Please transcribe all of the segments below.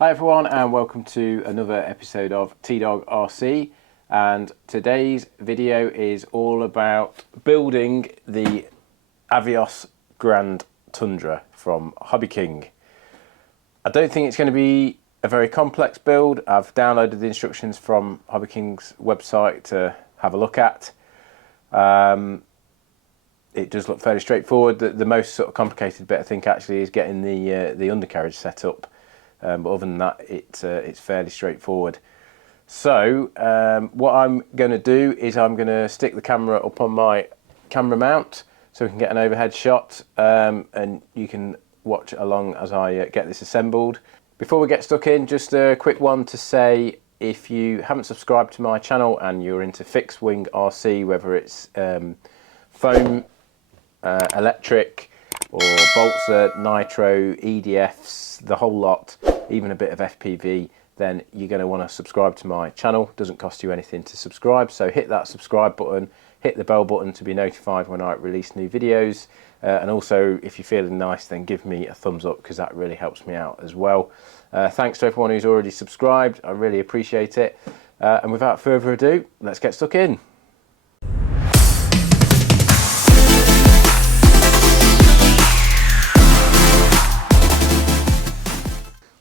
Hi everyone and welcome to another episode of T-Dog RC, and today's video is all about building the Avios Grand Tundra from Hobby King. I don't think it's going to be a very complex build. I've downloaded the instructions from Hobby King's website to have a look at. It does look fairly straightforward. The most sort of complicated bit I think actually is getting the undercarriage set up. But other than that, it's fairly straightforward. So what I'm going to do is I'm going to stick the camera up on my camera mount so we can get an overhead shot, and you can watch along as I get this assembled. Before we get stuck in, just a quick one to say, if you haven't subscribed to my channel and you're into fixed wing RC, whether it's foam, electric, or Balsa, Nitro, EDFs, the whole lot, even a bit of FPV, then you're going to want to subscribe to my channel. It doesn't cost you anything to subscribe, so hit that subscribe button, hit the bell button to be notified when I release new videos, and also if you're feeling nice, then give me a thumbs up because that really helps me out as well. Thanks to everyone who's already subscribed, I really appreciate it, and without further ado, let's get stuck in.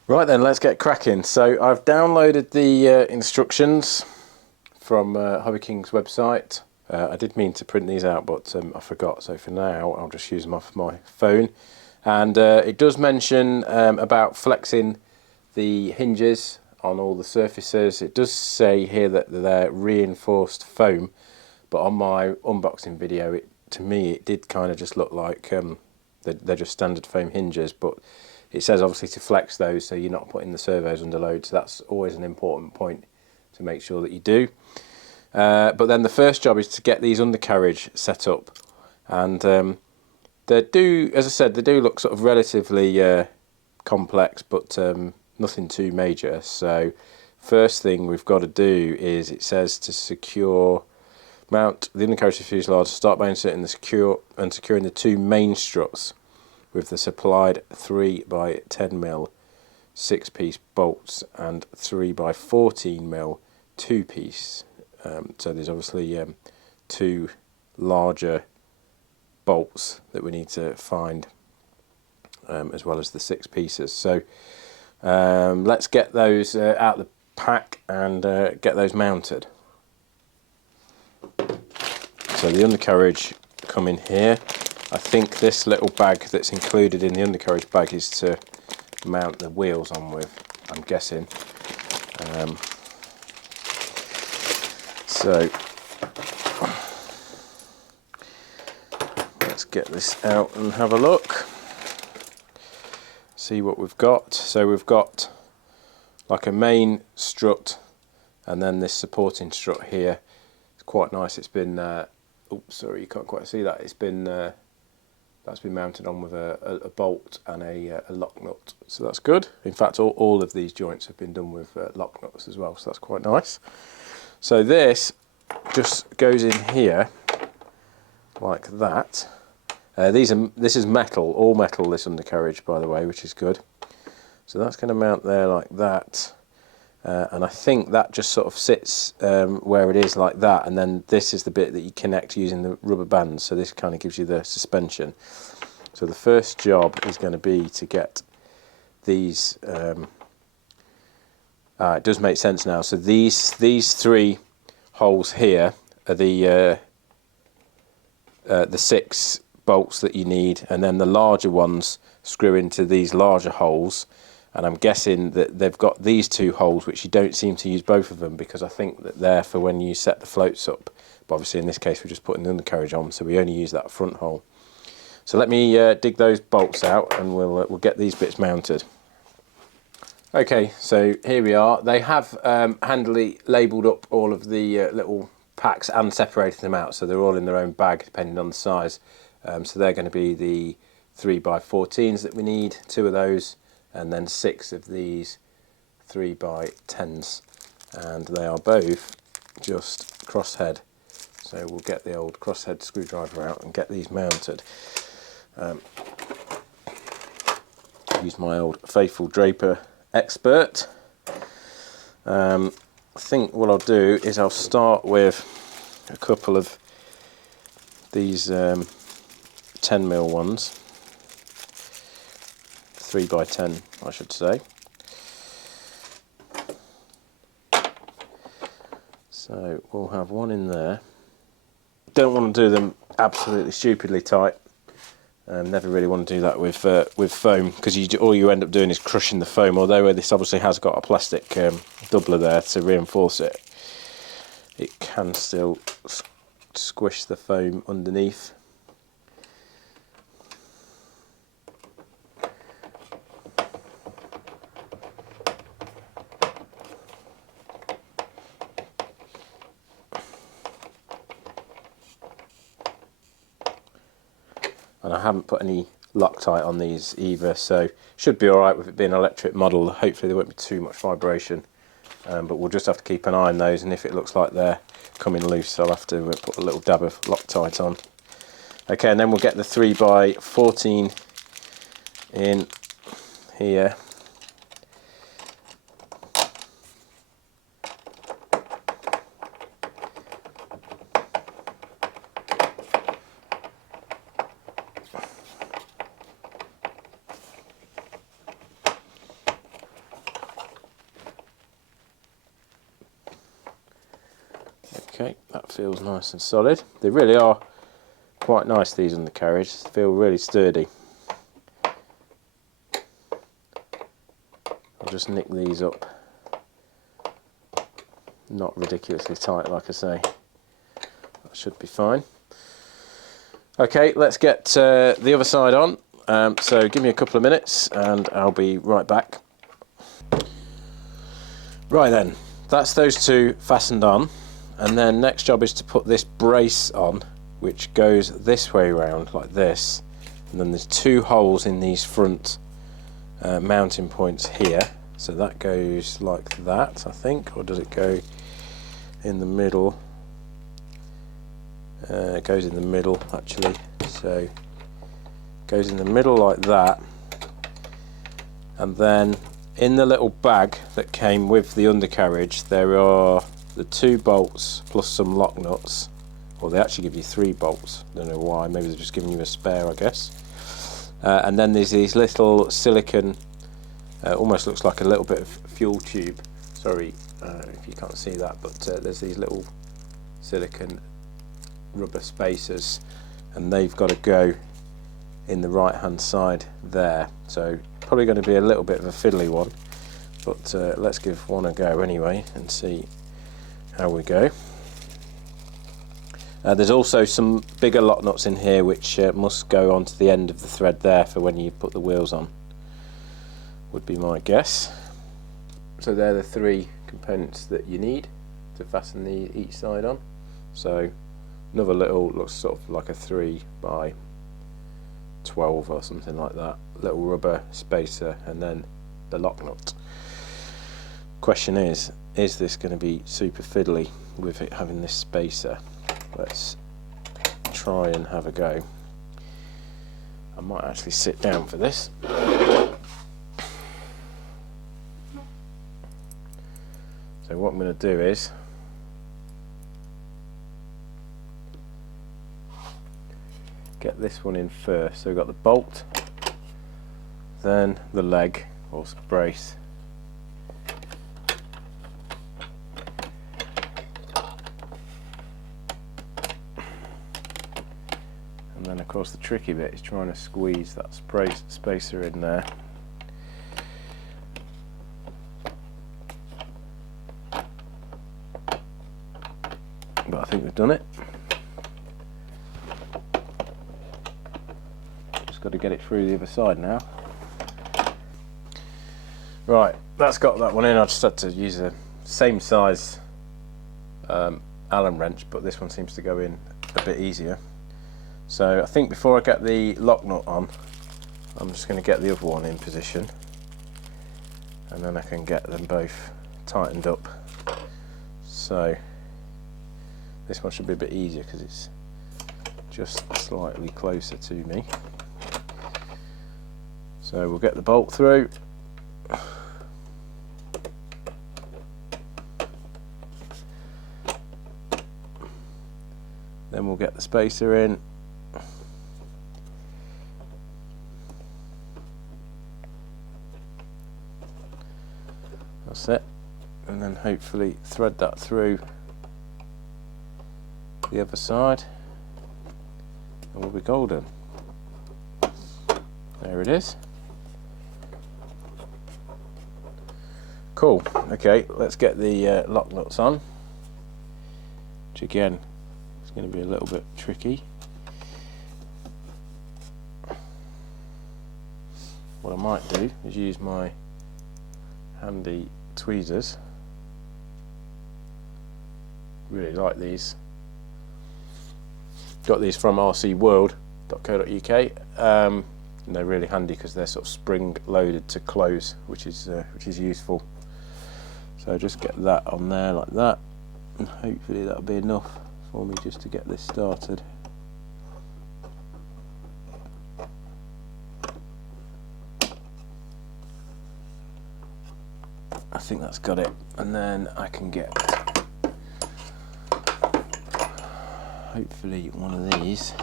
Right then, let's get cracking. So I've downloaded the instructions from Hobby King's website. I did mean to print these out, but I forgot. So for now, I'll just use them off my phone. And it does mention about flexing the hinges on all the surfaces. It does say here that they're reinforced foam, but on my unboxing video, to me, it did kind of just look like they're just standard foam hinges, but it says obviously to flex those so you're not putting the servos under load, so that's always an important point to make sure that you do. But then the first job is to get these undercarriage set up, and they do, as I said, they do look sort of relatively complex, but nothing too major. So first thing we've got to do is, it says to mount the undercarriage to the fuselage, start by inserting the securing the two main struts with the supplied 3x10mm 6-piece bolts and 3x14mm 2-piece. So there's obviously two larger bolts that we need to find, as well as the 6 pieces. So let's get those out of the pack and get those mounted. So the undercarriage come in here. I think this little bag that's included in the undercarriage bag is to mount the wheels on with, I'm guessing. So let's get this out and have a look, see what we've got. So we've got like a main strut and then this supporting strut here. It's quite nice. It's been oops, sorry, you can't quite see that. It's been that's been mounted on with a bolt and a lock nut, so that's good. In fact, all of these joints have been done with lock nuts as well, so that's quite nice. So this just goes in here like that. This is metal, all metal, this undercarriage, by the way, which is good. So that's going to mount there like that. And I think that just sort of sits where it is like that, and then this is the bit that you connect using the rubber bands, so this kind of gives you the suspension. So the first job is going to be to get these, it does make sense now, so these 3 holes here are the 6 bolts that you need, and then the larger ones screw into these larger holes. And I'm guessing that they've got these 2 holes, which you don't seem to use both of them, because I think that they're for when you set the floats up. But obviously in this case we're just putting the undercarriage on, so we only use that front hole. So let me dig those bolts out and we'll get these bits mounted. Okay, so here we are. They have handily labelled up all of the little packs and separated them out, so they're all in their own bag depending on the size. So they're going to be the 3x14s that we need, 2 of those, and then 6 of these 3x10s, and they are both just crosshead. So we'll get the old crosshead screwdriver out and get these mounted. Use my old faithful Draper expert. I think what I'll do is I'll start with a couple of these 10mm ones, 3x10 I should say. So we'll have one in there. Don't want to do them absolutely stupidly tight. Never really want to do that with foam, because all you end up doing is crushing the foam. Although this obviously has got a plastic doubler there to reinforce it, it can still squish the foam underneath. And I haven't put any Loctite on these either, so should be alright with it being an electric model. Hopefully there won't be too much vibration, but we'll just have to keep an eye on those, and if it looks like they're coming loose I'll have to put a little dab of Loctite on. Okay, and then we'll get the 3x14 in here. Okay, that feels nice and solid. They really are quite nice, these Undercarriage. They feel really sturdy. I'll just nick these up. Not ridiculously tight, like I say. That should be fine. Okay, let's get the other side on. So give me a couple of minutes and I'll be right back. Right then, that's those two fastened on. And then next job is to put this brace on, which goes this way around like this, and then there's two holes in these front mounting points here, so that goes like that, I think, or does it go in the middle? It goes in the middle actually, so it goes in the middle like that, and then in the little bag that came with the Undercarriage there are the 2 bolts plus some lock nuts. Well, they actually give you 3 bolts, don't know why, maybe they're just giving you a spare, I guess. And then there's these little silicon, almost looks like a little bit of fuel tube, sorry if you can't see that, but there's these little silicon rubber spacers, and they've got to go in the right hand side there, so probably going to be a little bit of a fiddly one, but let's give one a go anyway and see how we go. There's also some bigger lock nuts in here which must go onto the end of the thread there for when you put the wheels on, would be my guess. So they're the 3 components that you need to fasten each side on. So another little, looks sort of like a 3x12 or something like that, little rubber spacer, and then the lock nut. Question is this going to be super fiddly with it having this spacer? Let's try and have a go. I might actually sit down for this. So what I'm going to do is get this one in first. So we've got the bolt, then the leg or brace, and then of course the tricky bit is trying to squeeze that spacer in there. But I think we've done it. Just got to get it through the other side now. Right, that's got that one in. I just had to use the same size Allen wrench, but this one seems to go in a bit easier. So I think before I get the lock nut on, I'm just going to get the other one in position, and then I can get them both tightened up. So this one should be a bit easier because it's just slightly closer to me. So we'll get the bolt through. Then we'll get the spacer in. That's it. And then hopefully thread that through the other side and we'll be golden. There it is. Cool. Okay, let's get the lock nuts on, which again is going to be a little bit tricky. What I might do is use my handy tweezers. Really like these. Got these from rcworld.co.uk. And they're really handy because they're sort of spring loaded to close, which is useful. So just get that on there like that, and hopefully that'll be enough for me just to get this started. I think that's got it, and then I can get hopefully one of these.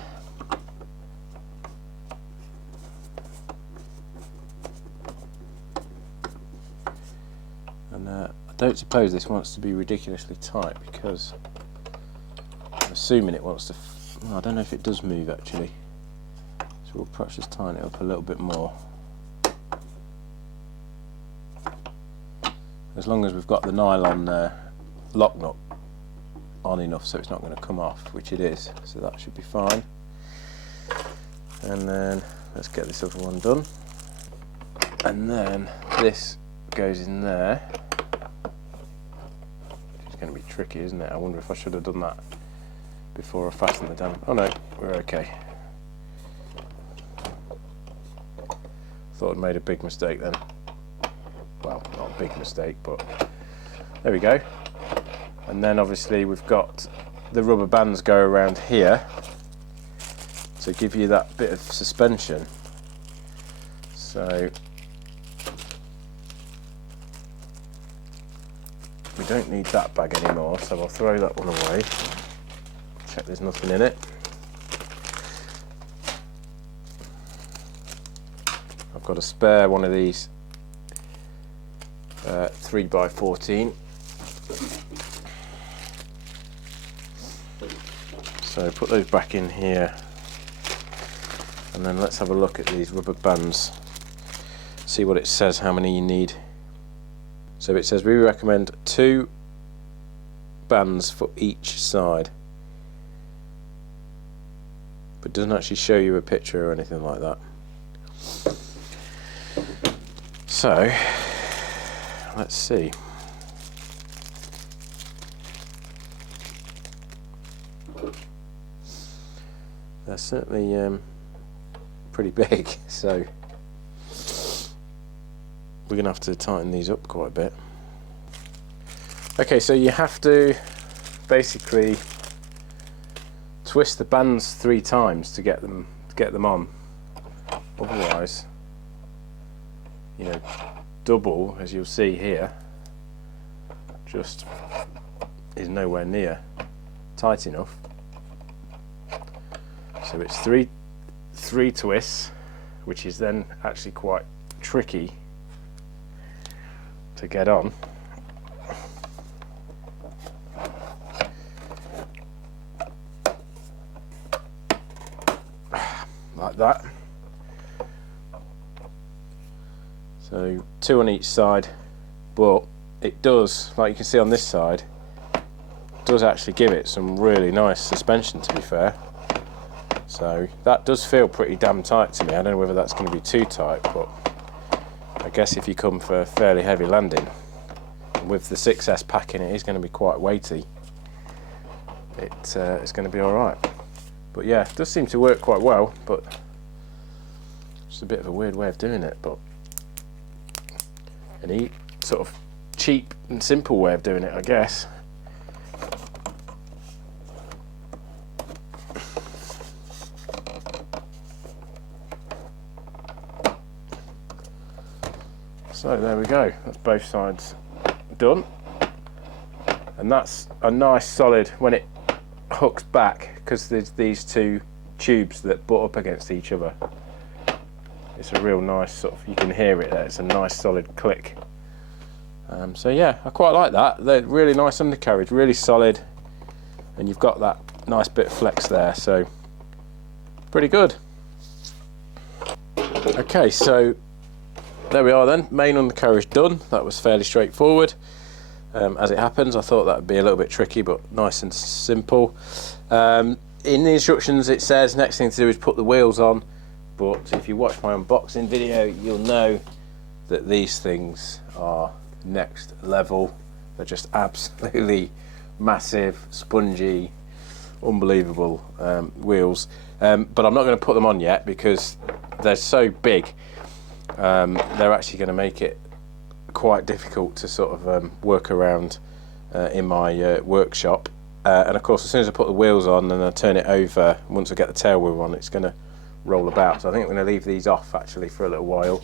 And I don't suppose this wants to be ridiculously tight because I'm assuming it wants to. Well, I don't know if it does move actually, so we'll perhaps just tighten it up a little bit more. As long as we've got the nylon lock nut on enough so it's not going to come off, which it is, so that should be fine. And then let's get this other one done, and then this goes in there. It's going to be tricky, isn't it? I wonder if I should have done that before I fastened the damn. Oh no, we're okay. Thought I'd made a big mistake then. Well, not a big mistake, but there we go. And then obviously we've got the rubber bands go around here to give you that bit of suspension. So we don't need that bag anymore, so I'll throw that one away. Check there's nothing in it. I've got a spare one of these 3x14. So put those back in here, and then let's have a look at these rubber bands, see what it says, how many you need. So it says we recommend 2 bands for each side, but it doesn't actually show you a picture or anything like that. So let's see. They're certainly pretty big, so we're going to have to tighten these up quite a bit. Okay, so you have to basically twist the bands 3 times to get them on. Otherwise, you know, double, as you'll see here, just is nowhere near tight enough. So it's three twists, which is then actually quite tricky to get on. Like that. So 2 on each side, but it does, like you can see on this side, does actually give it some really nice suspension, to be fair. So that does feel pretty damn tight to me. I don't know whether that's going to be too tight, but I guess if you come for a fairly heavy landing, with the 6S pack in it is going to be quite weighty, it's going to be alright. But yeah, it does seem to work quite well, but it's a bit of a weird way of doing it, but a neat, sort of cheap and simple way of doing it, I guess. So there we go, that's both sides done, and that's a nice solid, when it hooks back because there's these two tubes that butt up against each other. It's a real nice sort of, you can hear it there, it's a nice solid click. So yeah, I quite like that. They're really nice undercarriage, really solid, and you've got that nice bit of flex there, so pretty good. Okay, so there we are then, main undercarriage done. That was fairly straightforward. As it happens, I thought that would be a little bit tricky, but nice and simple. In the instructions it says next thing to do is put the wheels on, but if you watch my unboxing video you'll know that these things are next level. They're just absolutely massive, spongy, unbelievable wheels. But I'm not going to put them on yet because they're so big. They're actually going to make it quite difficult to sort of work around in my workshop. And of course, as soon as I put the wheels on and I turn it over, once I get the tail wheel on, it's going to roll about. So I think I'm going to leave these off actually for a little while.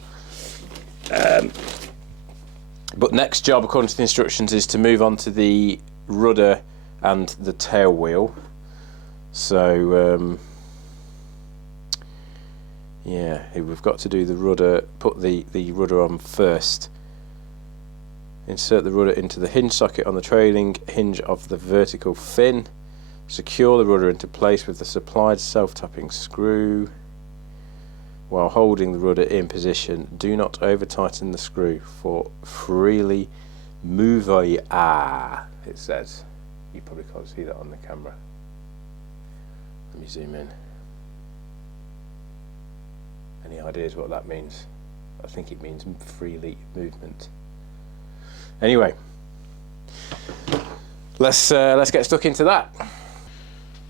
But next job, according to the instructions, is to move on to the rudder and the tail wheel. So yeah, we've got to do the rudder, put the rudder on first. Insert the rudder into the hinge socket on the trailing hinge of the vertical fin. Secure the rudder into place with the supplied self-tapping screw. While holding the rudder in position, do not over-tighten the screw for freely mover. It says. You probably can't see that on the camera. Let me zoom in. Any ideas what that means? I think it means freely movement. Anyway, let's get stuck into that.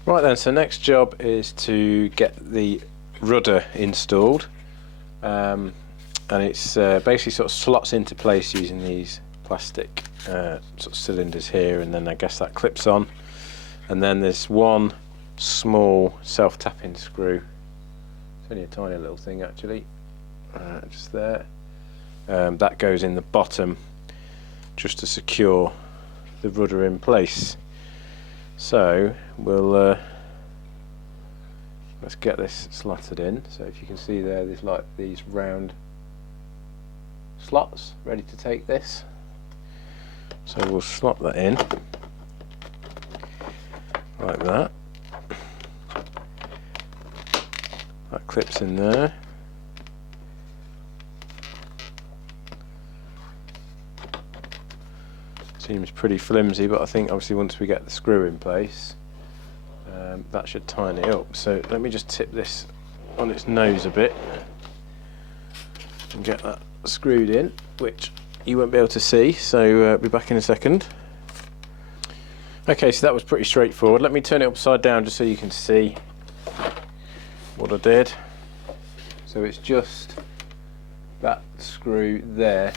Right then, so next job is to get the rudder installed, and it's basically sort of slots into place using these plastic sort of cylinders here, and then I guess that clips on, and then there's one small self-tapping screw. It's only a tiny little thing actually, just there. That goes in the bottom just to secure the rudder in place. So we'll let's get this slotted in. So if you can see there, there's like these round slots ready to take this. So we'll slot that in like that. That clips in there. Seems pretty flimsy, but I think obviously once we get the screw in place, that should tighten it up. So let me just tip this on its nose a bit and get that screwed in, which you won't be able to see, so I'll be back in a second. Okay, so that was pretty straightforward. Let me turn it upside down just so you can see what I did. So it's just that screw there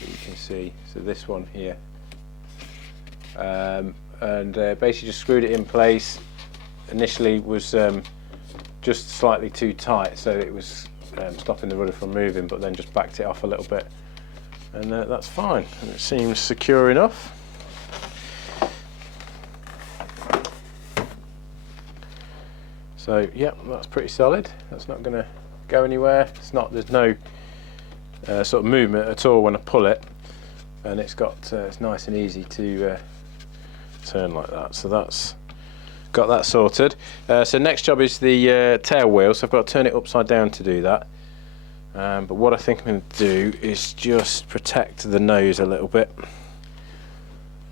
that you can see, so this one here, and basically just screwed it in place. Initially was just slightly too tight, so it was stopping the rudder from moving, but then just backed it off a little bit, and that's fine, and it seems secure enough. So yeah, that's pretty solid. That's not going to go anywhere. It's not. There's no sort of movement at all when I pull it, and it's got it's nice and easy to turn like that. So that's got that sorted. So next job is the tail wheel. So I've got to turn it upside down to do that. But what I think I'm going to do is just protect the nose a little bit.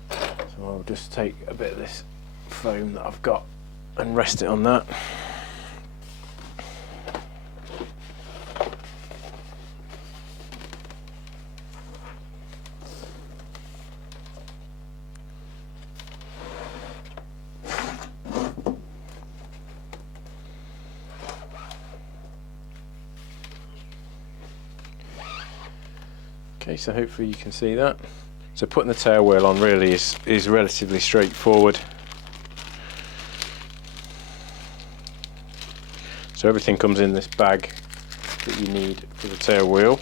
So I'll just take a bit of this foam that I've got and rest it on that. Okay, so hopefully you can see that. So putting the tail wheel on really is relatively straightforward. So everything comes in this bag that you need for the tail wheel.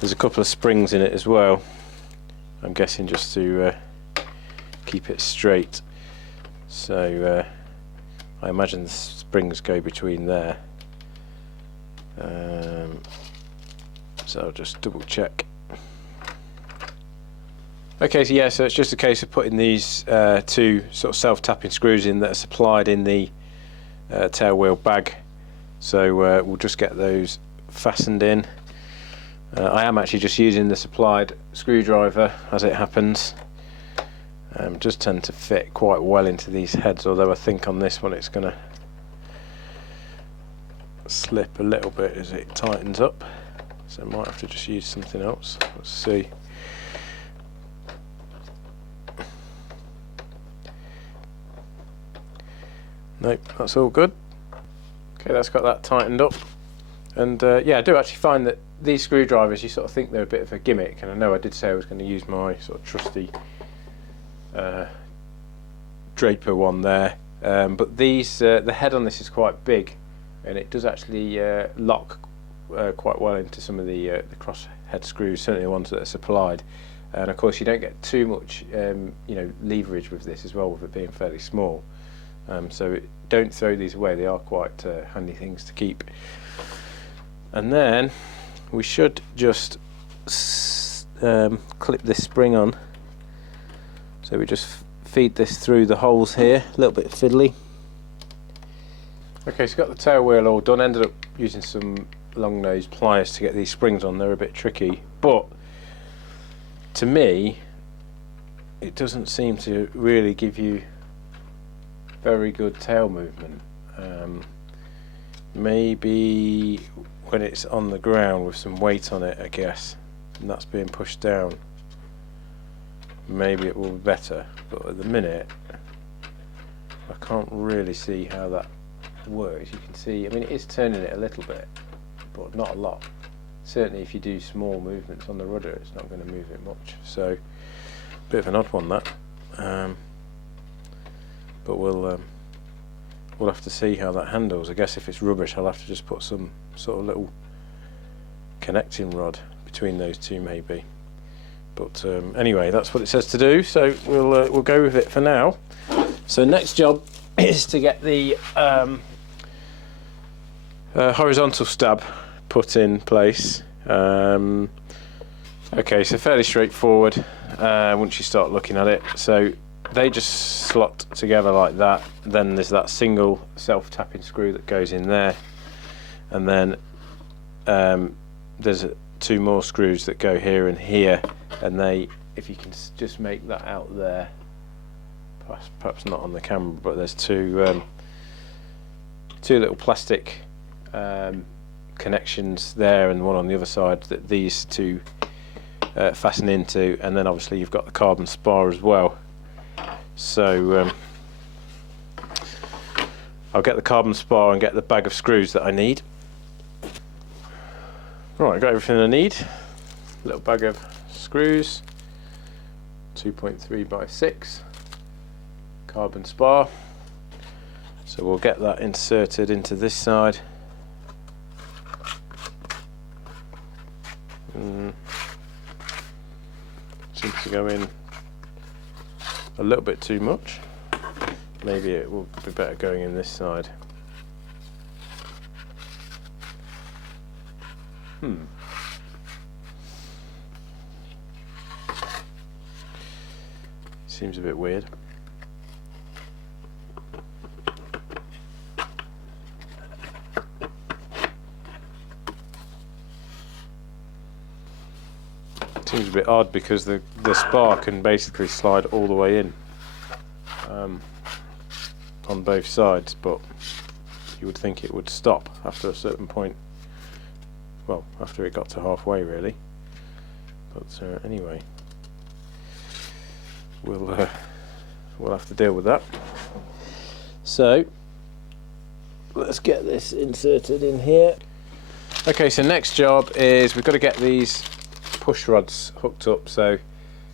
There's a couple of springs in it as well, I'm guessing just to keep it straight. So I imagine the springs go between there. So I'll just double check. Okay, so yeah, so it's just a case of putting these two sort of self-tapping screws in that are supplied in the tail wheel bag. So we'll just get those fastened in. I am actually just using the supplied screwdriver as it happens. Just tend to fit quite well into these heads, although I think on this one it's going to slip a little bit as it tightens up. So I might have to just use something else. Let's see. Nope, that's all good. Okay, that's got that tightened up. And yeah, I do actually find that these screwdrivers, you sort of think they're a bit of a gimmick, and I know I did say I was going to use my sort of trusty Draper one there, but these the head on this is quite big, and it does actually lock quite well into some of the cross head screws, certainly the ones that are supplied. And of course you don't get too much you know, leverage with this as well, with it being fairly small. So don't throw these away, they are quite handy things to keep. And then we should just clip this spring on. So we just feed this through the holes here, a little bit fiddly. Okay, so got the tail wheel all done. Ended up using some long nose pliers to get these springs on. They're a bit tricky, but to me it doesn't seem to really give you very good tail movement. Maybe when it's on the ground with some weight on it, I guess, and that's being pushed down, maybe it will be better, but at the minute I can't really see how that works. You can see, I mean, it is turning it a little bit, but not a lot. Certainly if you do small movements on the rudder, it's not going to move it much. So bit of an odd one, that. But we'll have to see how that handles. I guess if it's rubbish, I'll have to just put some sort of little connecting rod between those two maybe. But anyway, that's what it says to do, so we'll go with it for now. So next job is to get the horizontal stab put in place. Okay, so fairly straightforward once you start looking at it. So they just slot together like that. Then there's that single self-tapping screw that goes in there, and then there's two more screws that go here and here, and they, if you can just make that out there, perhaps not on the camera, but there's two little plastic connections there and one on the other side that these two fasten into, and then obviously you've got the carbon spar as well. So I'll get the carbon spar and get the bag of screws that I need. Right, I've got everything I need. Little bag of screws, 2.3 by 6, carbon spar. So we'll get that inserted into this side. Seems to go in a little bit too much. Maybe it will be better going in this side. Seems a bit weird. Seems a bit odd because the spar can basically slide all the way in on both sides, but you would think it would stop after a certain point. Well, after it got to halfway, really. But anyway, we'll have to deal with that. So let's get this inserted in here. Okay, so next job is we've got to get these push rods hooked up. So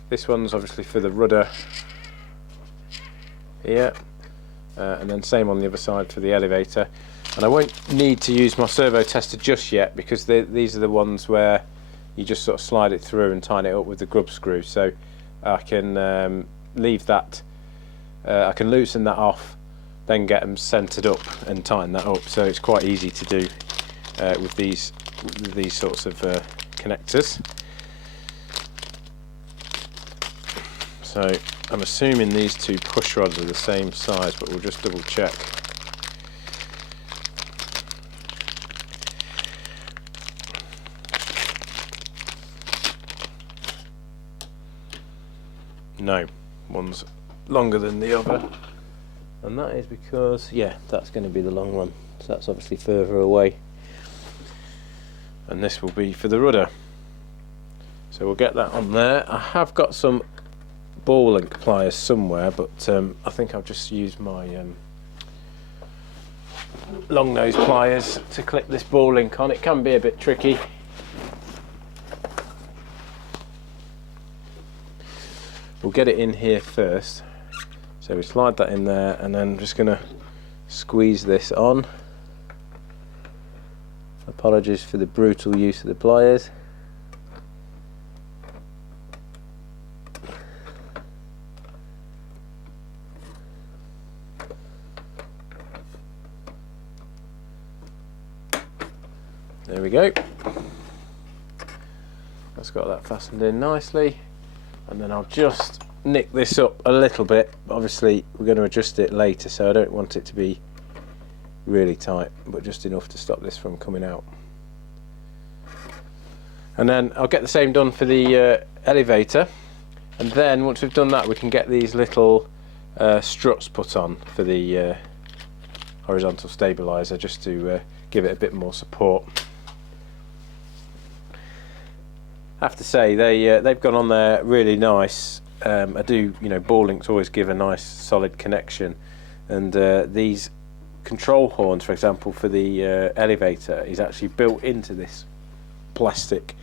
this one's obviously for the rudder here, and then same on the other side for the elevator. And I won't need to use my servo tester just yet, because these are the ones where you just sort of slide it through and tighten it up with the grub screw. So I can leave that I can loosen that off, then get them centered up and tighten that up. So it's quite easy to do with these sorts of connectors. So I'm assuming these two push rods are the same size, but we'll just double check. No, one's longer than the other, and that is because, yeah, that's going to be the long one, so that's obviously further away, and this will be for the rudder. So we'll get that on there. I have got some ball link pliers somewhere, but I think I'll just use my long nose pliers to clip this ball link on. It can be a bit tricky. We'll get it in here first. So we slide that in there, and then I'm just going to squeeze this on. Apologies for the brutal use of the pliers. There we go. That's got that fastened in nicely. And then I'll just nick this up a little bit. Obviously we're going to adjust it later, so I don't want it to be really tight, but just enough to stop this from coming out. And then I'll get the same done for the elevator, and then once we've done that we can get these little struts put on for the horizontal stabilizer, just to give it a bit more support. I have to say they've gone on there really nice. I do, you know, ball links always give a nice solid connection, and these control horns, for example, for the elevator is actually built into this plastic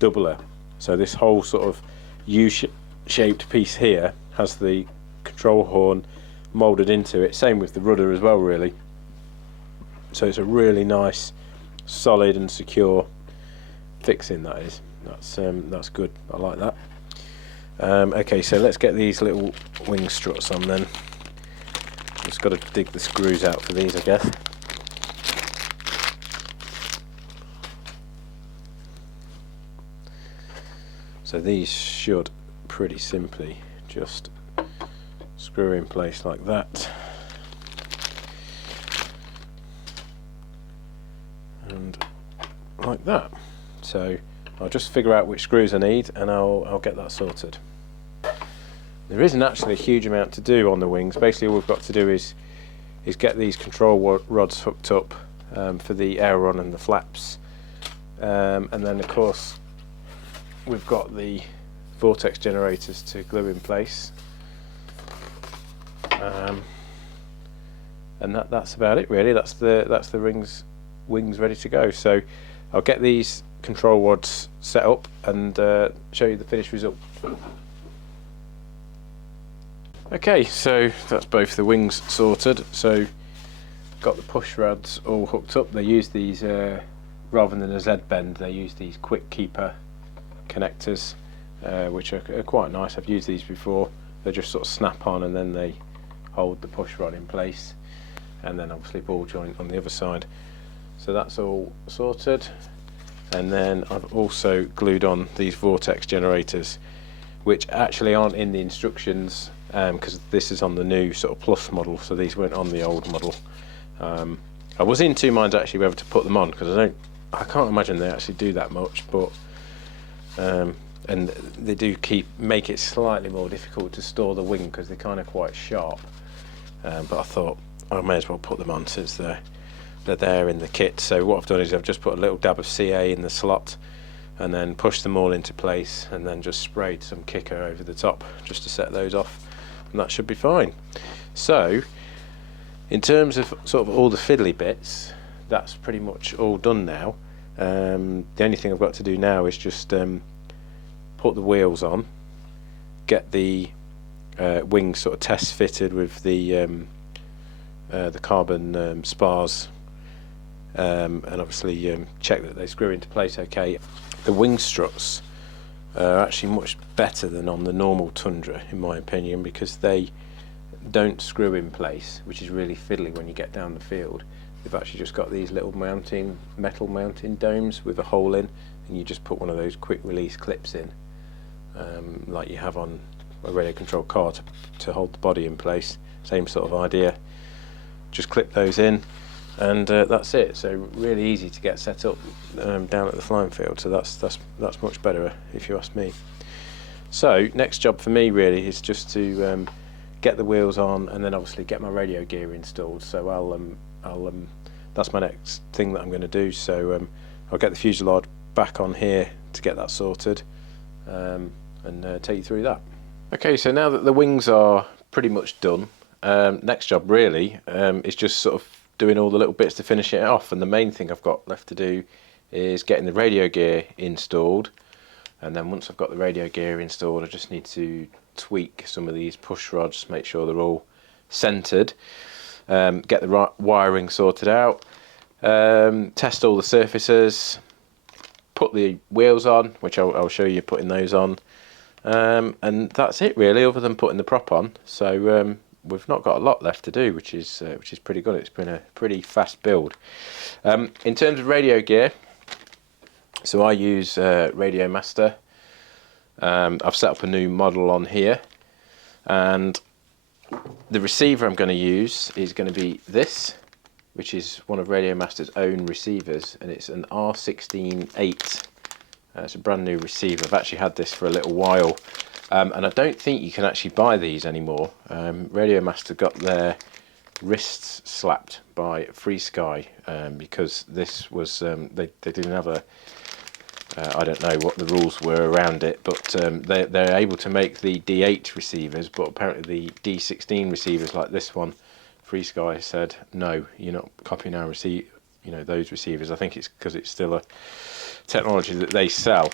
doubler. So this whole sort of U-shaped piece here has the control horn moulded into it. Same with the rudder as well, really. So it's a really nice, solid and secure fixing, that is. That's good. I like that. Okay, so let's get these little wing struts on then. Just got to dig the screws out for these, I guess. So these should pretty simply just screw in place like that. And like that. So I'll just figure out which screws I need, and I'll get that sorted. There isn't actually a huge amount to do on the wings. Basically all we've got to do is get these control rods hooked up for the aileron and the flaps, and then of course we've got the vortex generators to glue in place, and that's about it really. That's the wings ready to go. So I'll get these control rods set up and show you the finished result. Okay, so that's both the wings sorted. So got the push rods all hooked up. They use these rather than a Z bend, they use these quick keeper connectors, which are quite nice. I've used these before. They just sort of snap on and then they hold the push rod in place, and then obviously ball joint on the other side. So that's all sorted. And then I've also glued on these vortex generators, which actually aren't in the instructions because this is on the new sort of Plus model, so these weren't on the old model. I was in two minds actually whether to put them on, because I can't imagine they actually do that much, but and they do make it slightly more difficult to store the wing because they're kind of quite sharp. But I thought I may as well put them on since they're there in the kit. So what I've done is I've just put a little dab of CA in the slot and then pushed them all into place, and then just sprayed some kicker over the top just to set those off, and that should be fine. So in terms of sort of all the fiddly bits, that's pretty much all done now. The only thing I've got to do now is just put the wheels on, get the wings sort of test fitted with the carbon spars, and obviously check that they screw into place okay. The wing struts are actually much better than on the normal Tundra in my opinion, because they don't screw in place, which is really fiddly when you get down the field. They've actually just got these little metal mounting domes with a hole in, and you just put one of those quick release clips in, like you have on a radio controlled car to hold the body in place. Same sort of idea. Just clip those in, and that's it. So really easy to get set up down at the flying field. So that's much better if you ask me. So next job for me really is just to get the wheels on, and then obviously get my radio gear installed. So I'll that's my next thing that I'm going to do. So I'll get the fuselage back on here to get that sorted, and take you through that. Okay, so now that the wings are pretty much done, next job really is just sort of doing all the little bits to finish it off, and the main thing I've got left to do is getting the radio gear installed. And then once I've got the radio gear installed, I just need to tweak some of these push rods, make sure they're all centered, get the right wiring sorted out, test all the surfaces, put the wheels on, which I'll show you putting those on, and that's it really, other than putting the prop on. So we've not got a lot left to do, which is pretty good. It's been a pretty fast build. In terms of radio gear, so I use Radio Master. I've set up a new model on here, and the receiver I'm going to use is going to be this, which is one of Radio Master's own receivers, and it's an R16-8. It's a brand new receiver. I've actually had this for a little while, and I don't think you can actually buy these anymore. Radio Master got their wrists slapped by Free Sky, because this was they didn't have a I don't know what the rules were around it, but they're able to make the D8 receivers, but apparently the D16 receivers like this one, Free Sky said no, you're not copying our those receivers. I think it's because it's still a technology that they sell,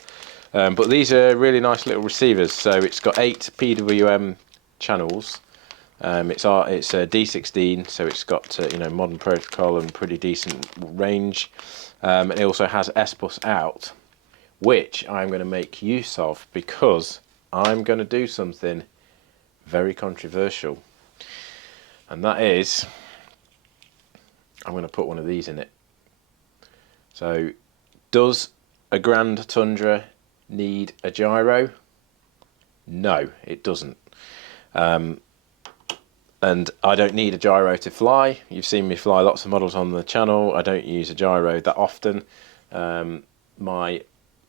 but these are really nice little receivers. So it's got 8 PWM channels. It's a D16, so it's got modern protocol and pretty decent range. It also has S-Bus out, which I'm going to make use of because I'm going to do something very controversial, and that is I'm going to put one of these in it. So does a Grand Tundra need a gyro? No, it doesn't. And I don't need a gyro to fly. You've seen me fly lots of models on the channel. I don't use a gyro that often. My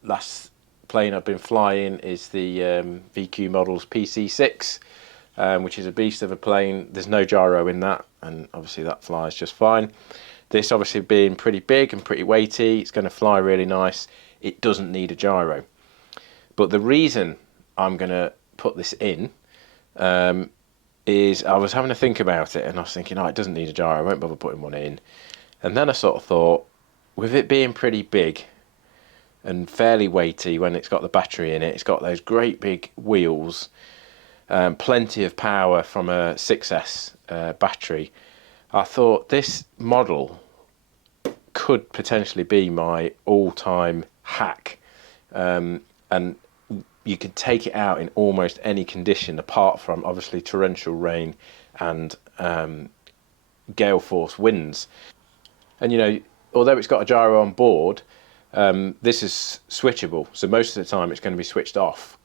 last plane I've been flying is the VQ Models PC6, which is a beast of a plane. There's no gyro in that, and obviously that flies just fine. This obviously being pretty big and pretty weighty, it's going to fly really nice. It doesn't need a gyro. But the reason I'm going to put this in is I was having to think about it, and I was thinking, oh, it doesn't need a gyro, I won't bother putting one in. And then I sort of thought, with it being pretty big and fairly weighty when it's got the battery in it, it's got those great big wheels, plenty of power from a 6S battery. I thought this model could potentially be my all-time hack, and you can take it out in almost any condition apart from obviously torrential rain and gale force winds. And although it's got a gyro on board, this is switchable, so most of the time it's going to be switched off,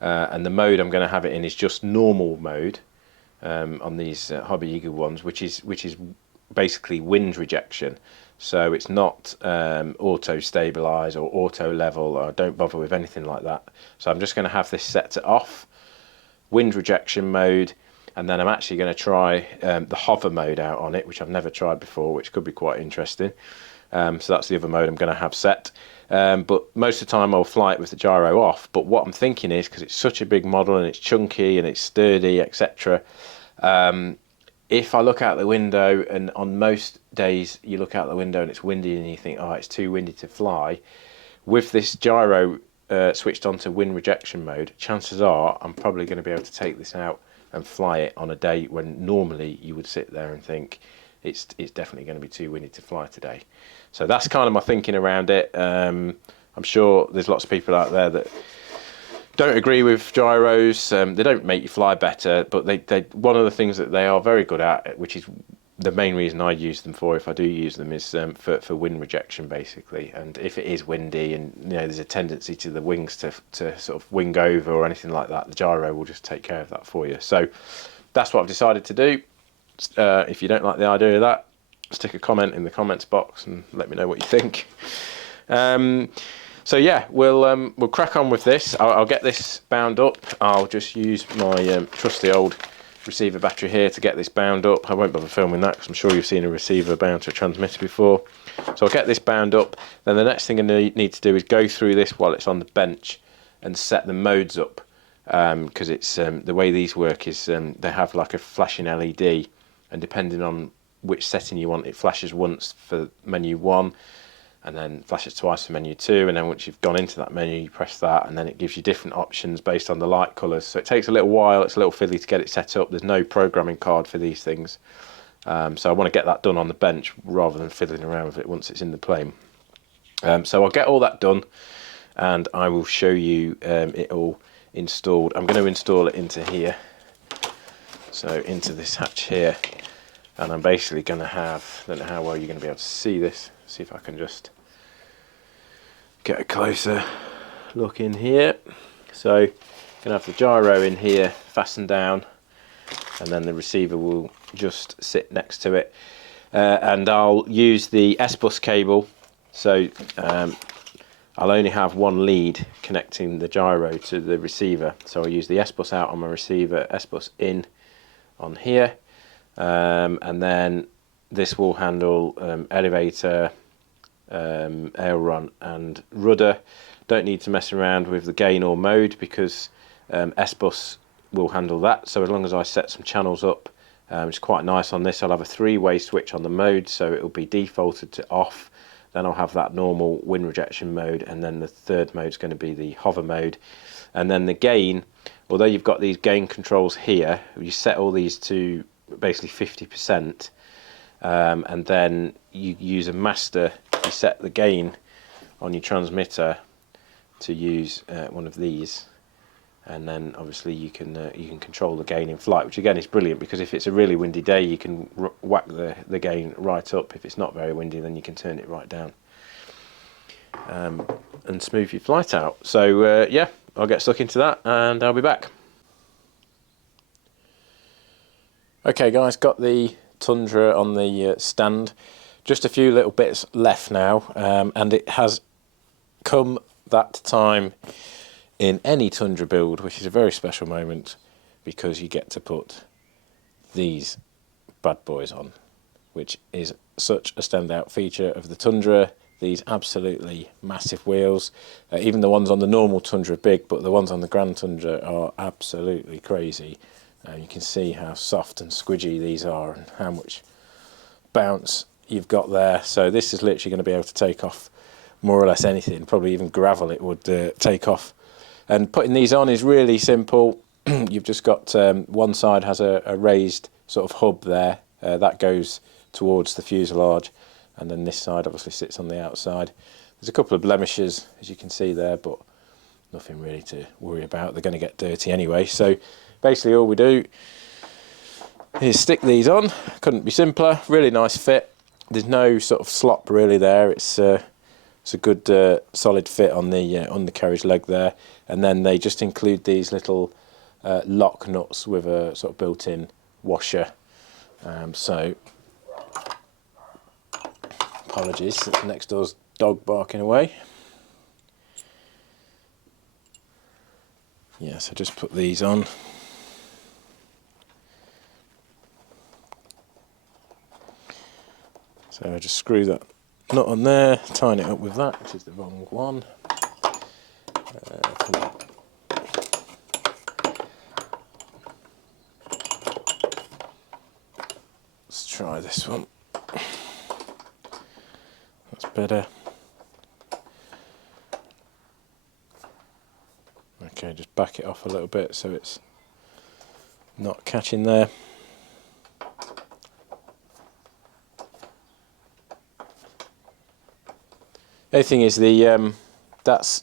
and the mode I'm going to have it in is just normal mode on these Hobby Eagle ones, which is basically wind rejection. So it's not auto stabilize or auto level. I don't bother with anything like that. So I'm just going to have this set to off, wind rejection mode, and then I'm actually going to try the hover mode out on it, which I've never tried before, which could be quite interesting. So that's the other mode I'm going to have set. But most of the time I'll fly it with the gyro off. But what I'm thinking is, because it's such a big model and it's chunky and it's sturdy, etc., if I look out the window, and on most days you look out the window and it's windy and you think, oh, it's too windy to fly, with this gyro switched on to wind rejection mode, chances are I'm probably going to be able to take this out and fly it on a day when normally you would sit there and think it's definitely going to be too windy to fly today. So that's kind of my thinking around it. I'm sure there's lots of people out there that Don't agree with gyros. They don't make you fly better, but they one of the things that they are very good at, which is the main reason I use them for, if I do use them, is for wind rejection, basically. And if it is windy and there's a tendency to the wings to sort of wing over or anything like that, the gyro will just take care of that for you. So that's what I've decided to do. If you don't like the idea of that, stick a comment in the comments box and let me know what you think. So yeah, we'll crack on with this. I'll get this bound up. I'll just use my trusty old receiver battery here to get this bound up. I won't bother filming that because I'm sure you've seen a receiver bound to a transmitter before. So I'll get this bound up. Then the next thing I need to do is go through this while it's on the bench and set the modes up, because it's the way these work is they have like a flashing LED, and depending on which setting you want, it flashes once for menu 1 and then flashes twice for menu 2, and then once you've gone into that menu you press that, and then it gives you different options based on the light colours. So it takes a little while, it's a little fiddly to get it set up. There's no programming card for these things, so I want to get that done on the bench rather than fiddling around with it once it's in the plane. So I'll get all that done and I will show you it all installed. I'm going to install it into here, so into this hatch here, and I'm basically going to have, I don't know how well you're going to be able to see this, see if I can just get a closer look in here. So I'm going to have the gyro in here fastened down, and then the receiver will just sit next to it, and I'll use the S-bus cable. So I'll only have one lead connecting the gyro to the receiver, so I'll use the S-bus out on my receiver, S-bus in on here, and then this will handle elevator, aileron and rudder. Don't need to mess around with the gain or mode because S-bus will handle that. So as long as I set some channels up, it's quite nice on this. I'll have a 3-way switch on the mode, so it will be defaulted to off. Then I'll have that normal wind rejection mode, and then the third mode is going to be the hover mode. And then the gain, although you've got these gain controls here, you set all these to basically 50%, and then you use a master. You set the gain on your transmitter to use one of these, and then obviously you can control the gain in flight, which again is brilliant because if it's a really windy day you can whack the gain right up. If it's not very windy, then you can turn it right down, and smooth your flight out. So yeah, I'll get stuck into that and I'll be back. Okay guys, got the Tundra on the stand. Just a few little bits left now, and it has come that time in any Tundra build, which is a very special moment because you get to put these bad boys on, which is such a standout feature of the Tundra. These absolutely massive wheels. Even the ones on the normal Tundra are big, but the ones on the Grand Tundra are absolutely crazy. You can see how soft and squidgy these are and how much bounce you've got there. So this is literally going to be able to take off more or less anything, probably even gravel it would take off. And putting these on is really simple. You've just got one side has a raised sort of hub there, that goes towards the fuselage, and then this side obviously sits on the outside. There's a couple of blemishes as you can see there, but nothing really to worry about. They're going to get dirty anyway. So basically all we do is stick these on. Couldn't be simpler. Really nice fit. There's no sort of slop really there. It's a good solid fit on the undercarriage leg there, and then they just include these little lock nuts with a sort of built-in washer. So apologies, next door's dog barking away. Yeah, so just put these on. So I just screw that nut on there, tying it up with that, which is the wrong one. Let's try this one. That's better. Okay, just back it off a little bit so it's not catching there. The only thing is that's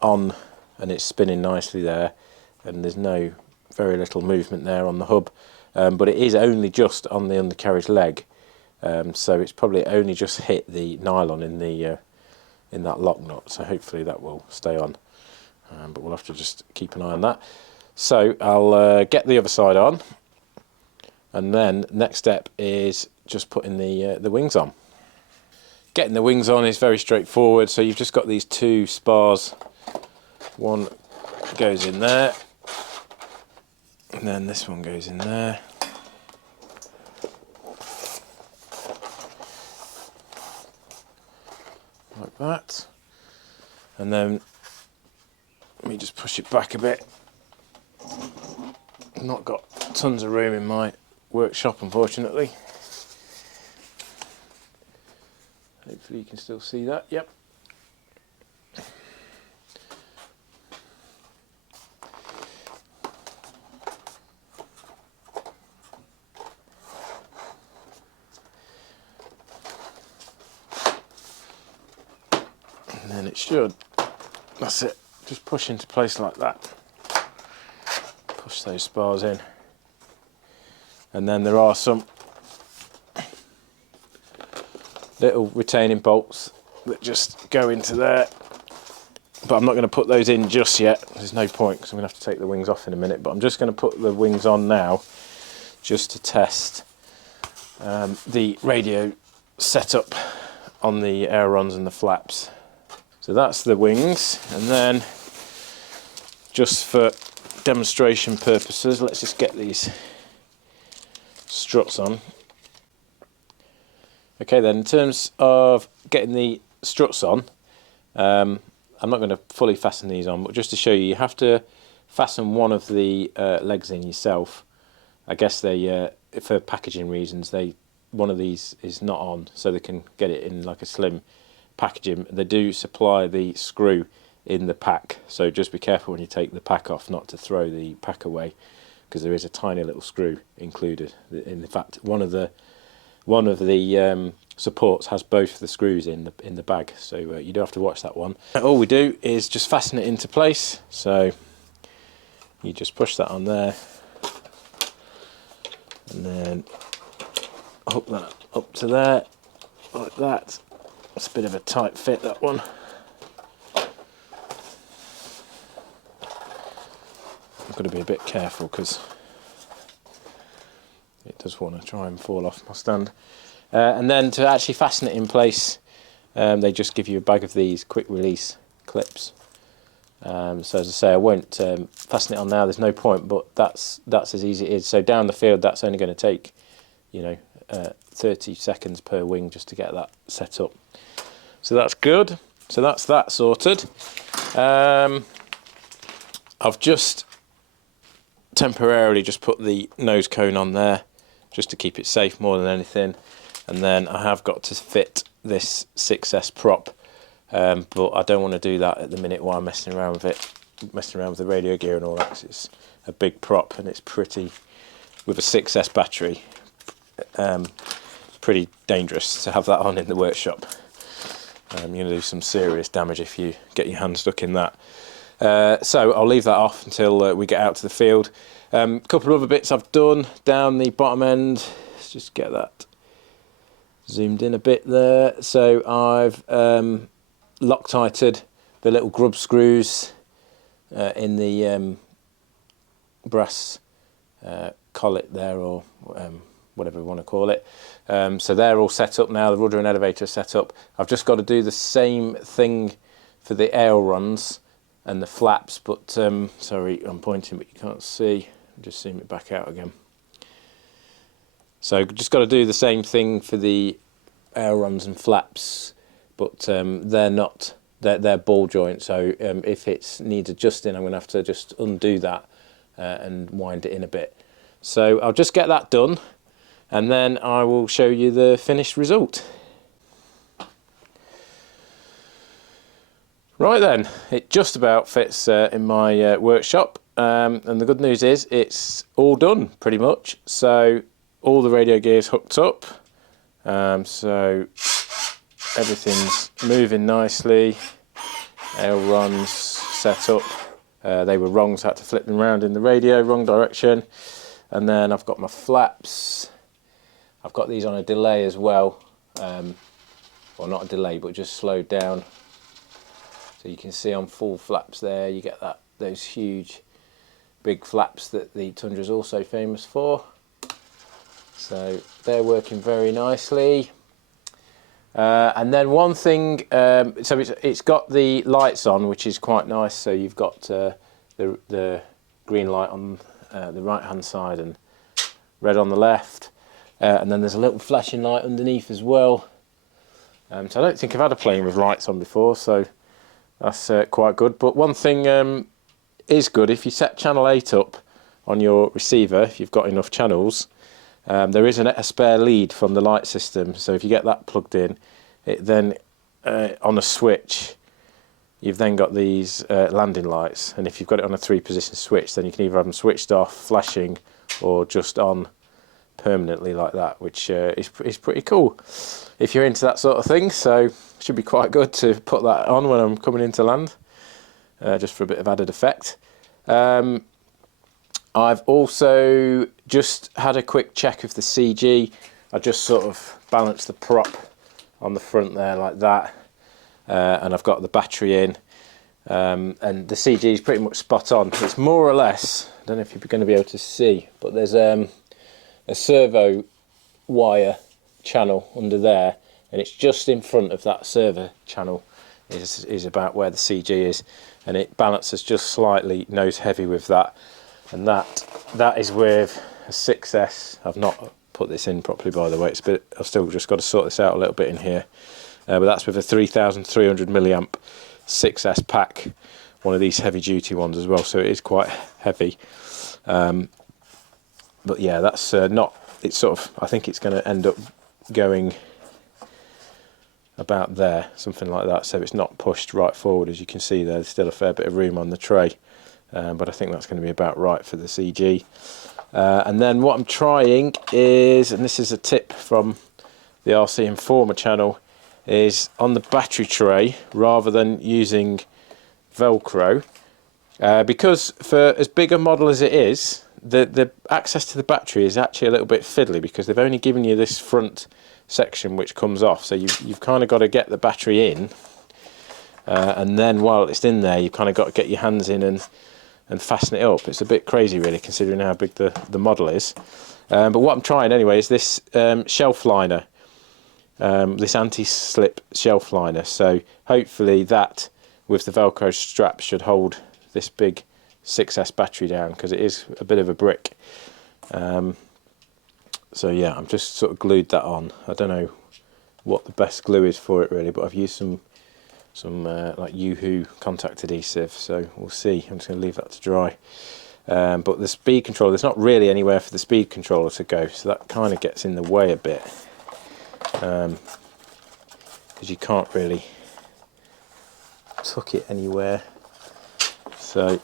on and it's spinning nicely there, and there's very little movement there on the hub, but it is only just on the undercarriage leg, so it's probably only just hit the nylon in that lock nut, so hopefully that will stay on, but we'll have to just keep an eye on that. So I'll get the other side on, and then next step is just putting the wings on. Getting the wings on is very straightforward. So you've just got these two spars, one goes in there and then this one goes in there, like that, and then let me just push it back a bit. I've not got tons of room in my workshop, unfortunately. Hopefully you can still see that. Yep. And then it should. That's it. Just push into place like that. Push those spars in. And then there are some little retaining bolts that just go into there, but I'm not going to put those in just yet. There's no point because I'm going to have to take the wings off in a minute, but I'm just going to put the wings on now just to test the radio setup on the ailerons and the flaps. So that's the wings, and then just for demonstration purposes, let's just get these struts on. Okay then, in terms of getting the struts on, I'm not going to fully fasten these on, but just to show you, you have to fasten one of the legs in yourself. I guess they, for packaging reasons, one of these is not on, so they can get it in like a slim packaging. They do supply the screw in the pack, so just be careful when you take the pack off not to throw the pack away, because there is a tiny little screw included. In fact, one of the supports has both the screws in the bag, so you do have to watch that one. All we do is just fasten it into place, so you just push that on there and then hook that up to there like that. It's a bit of a tight fit, that one. I've got to be a bit careful because it does want to try and fall off my stand. And then to actually fasten it in place, they just give you a bag of these quick release clips. So as I say, I won't fasten it on now, there's no point, but that's as easy as it is. So down the field, that's only going to take, 30 seconds per wing just to get that set up. So that's good. So that's that sorted. I've just temporarily just put the nose cone on there just to keep it safe more than anything, and then I have got to fit this 6S prop, but I don't want to do that at the minute while I'm messing around with it, messing around with the radio gear and all that, 'cause it's a big prop and it's pretty, with a 6S battery, pretty dangerous to have that on in the workshop. You're going to do some serious damage if you get your hand stuck in that. So I'll leave that off until we get out to the field. A couple of other bits I've done down the bottom end. Let's just get that zoomed in a bit there. So I've Loctited the little grub screws in the brass collet there, or whatever we want to call it. So they're all set up now, the rudder and elevator are set up. I've just got to do the same thing for the ailerons and the flaps, but sorry, I'm pointing but you can't see. Just zoom it back out again. So just got to do the same thing for the ailerons and flaps, but they're ball joint, so if it needs adjusting, I'm going to have to just undo that and wind it in a bit. So I'll just get that done, and then I will show you the finished result. Right then, it just about fits in my workshop, and the good news is it's all done pretty much. So all the radio gear's hooked up, so everything's moving nicely, ailerons set up They were wrong, so I had to flip them around in the radio, wrong direction. And then I've got my flaps. I've got these on a delay as well. Well, not a delay, but just slowed down. So you can see on full flaps there, you get those huge big flaps that the Tundra is also famous for. So they're working very nicely. And then one thing, so it's got the lights on, which is quite nice. So you've got the green light on the right hand side and red on the left. And then there's a little flashing light underneath as well. So I don't think I've had a plane with lights on before, so that's quite good. But one thing is good, if you set channel 8 up on your receiver, if you've got enough channels, there is a spare lead from the light system. So if you get that plugged in, it then on a switch, you've then got these landing lights. And if you've got it on a 3-position switch, then you can either have them switched off, flashing, or just on permanently like that, which is pretty cool if you're into that sort of thing. So it should be quite good to put that on when I'm coming into land, just for a bit of added effect. I've also just had a quick check of the CG. I just sort of balanced the prop on the front there like that, and I've got the battery in, and the CG is pretty much spot on. It's more or less, I don't know if you're going to be able to see, but there's a servo wire channel under there, and it's just in front of that servo channel is about where the CG is, and it balances just slightly nose heavy with that, and that is with a 6S. I've not put this in properly, by the way. It's a bit, I've still just got to sort this out a little bit in here, but that's with a 3300 milliamp 6S pack, one of these heavy duty ones as well, so it is quite heavy. But yeah, that's not, it's sort of, I think it's going to end up going about there, something like that, so it's not pushed right forward. As you can see there's still a fair bit of room on the tray, but I think that's going to be about right for the CG. And then what I'm trying is, and this is a tip from the RC Informer channel, is on the battery tray, rather than using Velcro, because for as big a model as it is, the access to the battery is actually a little bit fiddly, because they've only given you this front section which comes off, so you've kind of got to get the battery in, and then while it's in there you've kind of got to get your hands in and fasten it up. It's a bit crazy really, considering how big the model is, but what I'm trying anyway is this shelf liner, this anti-slip shelf liner. So hopefully that with the Velcro strap should hold this big 6S battery down, because it is a bit of a brick. So yeah, I've just sort of glued that on. I don't know what the best glue is for it really, but I've used some like Yoo-hoo contact adhesive, so we'll see. I'm just going to leave that to dry. But the speed controller, there's not really anywhere for the speed controller to go, so that kind of gets in the way a bit, because you can't really tuck it anywhere. So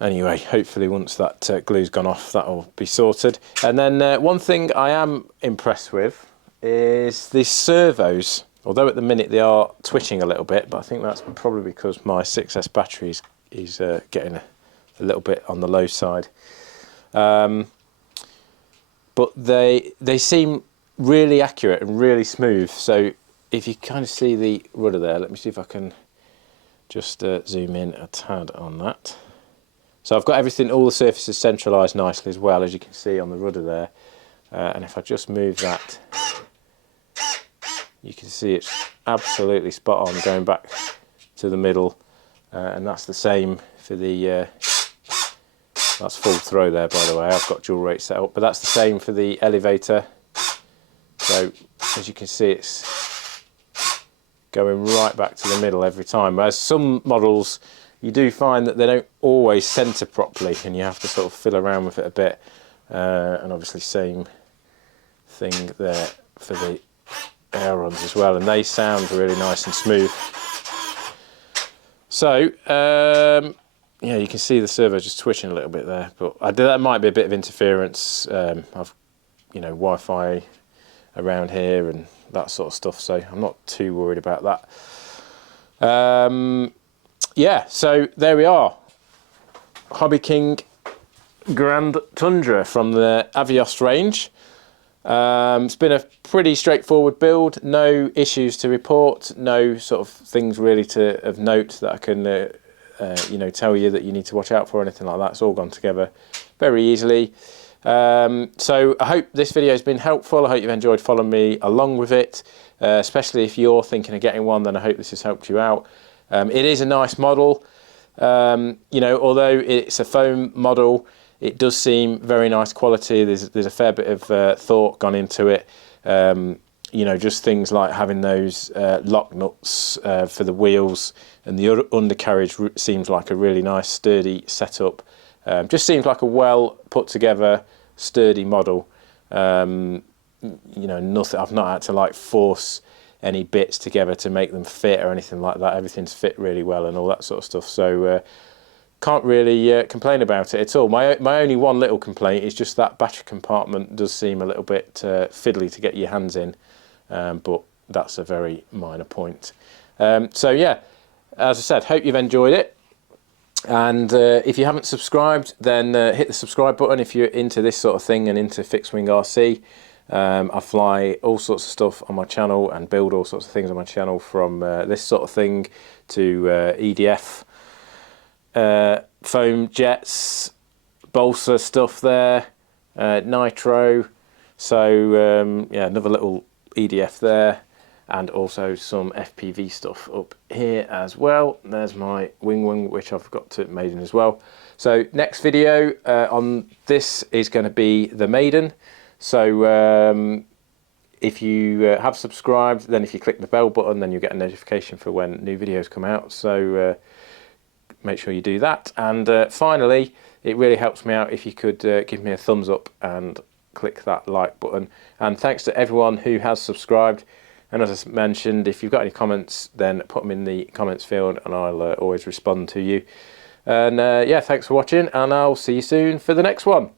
anyway, hopefully once that glue's gone off, that'll be sorted. And then one thing I am impressed with is these servos. Although at the minute they are twitching a little bit, but I think that's probably because my 6S battery is getting a little bit on the low side. But they seem really accurate and really smooth. So if you kind of see the rudder there, let me see if I can just zoom in a tad on that. So I've got everything, all the surfaces centralised nicely as well, as you can see on the rudder there. And if I just move that, you can see it's absolutely spot on going back to the middle, and that's the same for the that's full throw there, by the way. I've got dual rate set up, but that's the same for the elevator. So as you can see, it's going right back to the middle every time. Whereas some models, you do find that they don't always centre properly, and you have to sort of fiddle around with it a bit. And obviously same thing there for the ailerons as well, and they sound really nice and smooth. So yeah, you can see the servo just twitching a little bit there, but that might be a bit of interference. I've Wi-Fi around here and that sort of stuff, so I'm not too worried about that. yeah, so there we are. Hobby King Grand Tundra from the Avios range. It's been a pretty straightforward build, no issues to report, no sort of things really of note that I can you know, tell you that you need to watch out for or anything like that. It's all gone together very easily. So I hope this video has been helpful. I hope you've enjoyed following me along with it, especially if you're thinking of getting one, then I hope this has helped you out. It is a nice model. You know, although it's a foam model, it does seem very nice quality. There's a fair bit of thought gone into it. You know, just things like having those lock nuts for the wheels, and the undercarriage seems like a really nice sturdy setup. Just seems like a well put together sturdy model. You know, nothing, I've not had to like force any bits together to make them fit or anything like that. Everything's fit really well and all that sort of stuff. So can't really complain about it at all. My only one little complaint is just that battery compartment does seem a little bit fiddly to get your hands in, but that's a very minor point. So yeah, as I said, hope you've enjoyed it. And if you haven't subscribed, then hit the subscribe button if you're into this sort of thing and into fixed wing RC. I fly all sorts of stuff on my channel and build all sorts of things on my channel, from this sort of thing to EDF, foam jets, balsa stuff there, nitro. So yeah, another little EDF there, and also some FPV stuff up here as well. There's my wing, which I've got to Maiden as well. So next video on this is going to be the Maiden. So if you have subscribed, then if you click the bell button, then you'll get a notification for when new videos come out. So make sure you do that. And finally, it really helps me out if you could give me a thumbs up and click that like button. And thanks to everyone who has subscribed. And as I mentioned, if you've got any comments, then put them in the comments field and I'll always respond to you. And yeah, thanks for watching, and I'll see you soon for the next one.